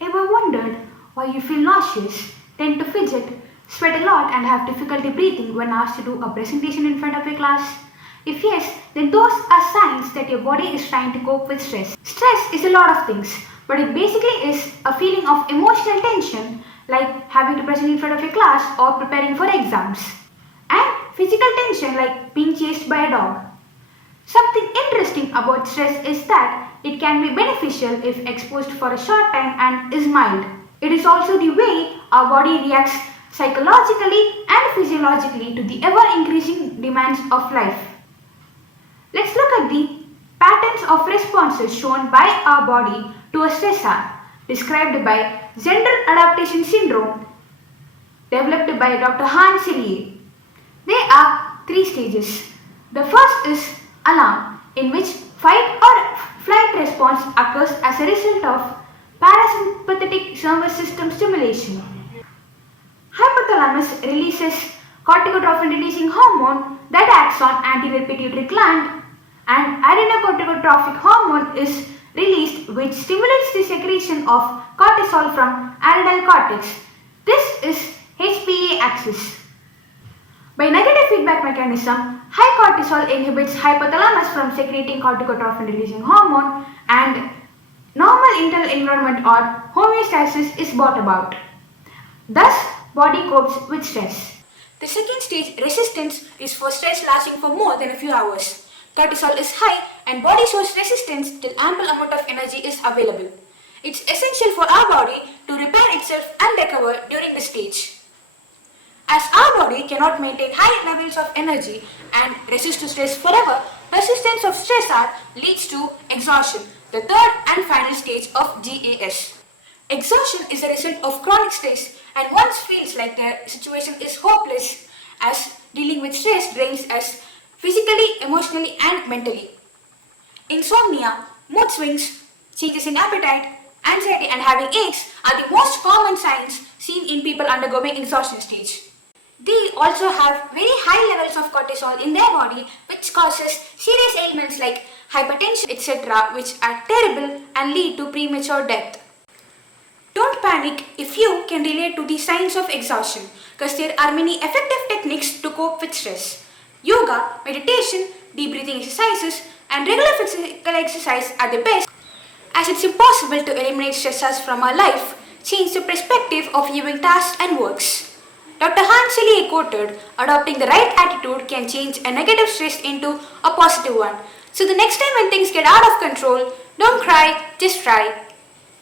Ever wondered why you feel nauseous, tend to fidget, sweat a lot, and have difficulty breathing when asked to do a presentation in front of your class? If yes, then those are signs that your body is trying to cope with stress. Stress is a lot of things, but it basically is a feeling of emotional tension like having to present in front of your class or preparing for exams, and physical tension like being chased by a dog. Something interesting about stress is that it can be beneficial if exposed for a short time and is mild. It is also the way our body reacts psychologically and physiologically to the ever increasing demands of life. Let's look at the patterns of responses shown by our body to a stressor, described by General Adaptation Syndrome, developed by Dr. Hans Selye. There are three stages. The first is alarm, in which fight or flight response occurs as a result of parasympathetic nervous system stimulation. Hypothalamus releases corticotrophin releasing hormone that acts on anterior pituitary gland, and adrenocorticotropic hormone is released, which stimulates the secretion of cortisol from adrenal cortex. This is HPA axis. By negative feedback mechanism, high cortisol inhibits hypothalamus from secreting corticotrophin releasing hormone, and normal internal environment or homeostasis is brought about. Thus, body copes with stress. The second stage, resistance, is for stress lasting for more than a few hours. Cortisol is high and body shows resistance till ample amount of energy is available. It's essential for our body to repair itself and recover during this stage. As our body cannot maintain high levels of energy and resist to stress forever, resistance of stressor leads to exhaustion, the third and final stage of GAS. Exhaustion is a result of chronic stress, and one feels like the situation is hopeless, as dealing with stress drains us physically, emotionally, and mentally. Insomnia, mood swings, changes in appetite, anxiety, and having aches are the most common signs seen in people undergoing exhaustion stage. They also have very high levels of cortisol in their body, which causes serious ailments like hypertension, etc., which are terrible and lead to premature death. Don't panic if you can relate to the signs of exhaustion, because there are many effective techniques to cope with stress. Yoga, meditation, deep breathing exercises, and regular physical exercise are the best, as it's impossible to eliminate stressors from our life, change the perspective of viewing tasks and works. Dr. Hans Selye quoted, "Adopting the right attitude can change a negative stress into a positive one." So the next time when things get out of control, don't cry, just try.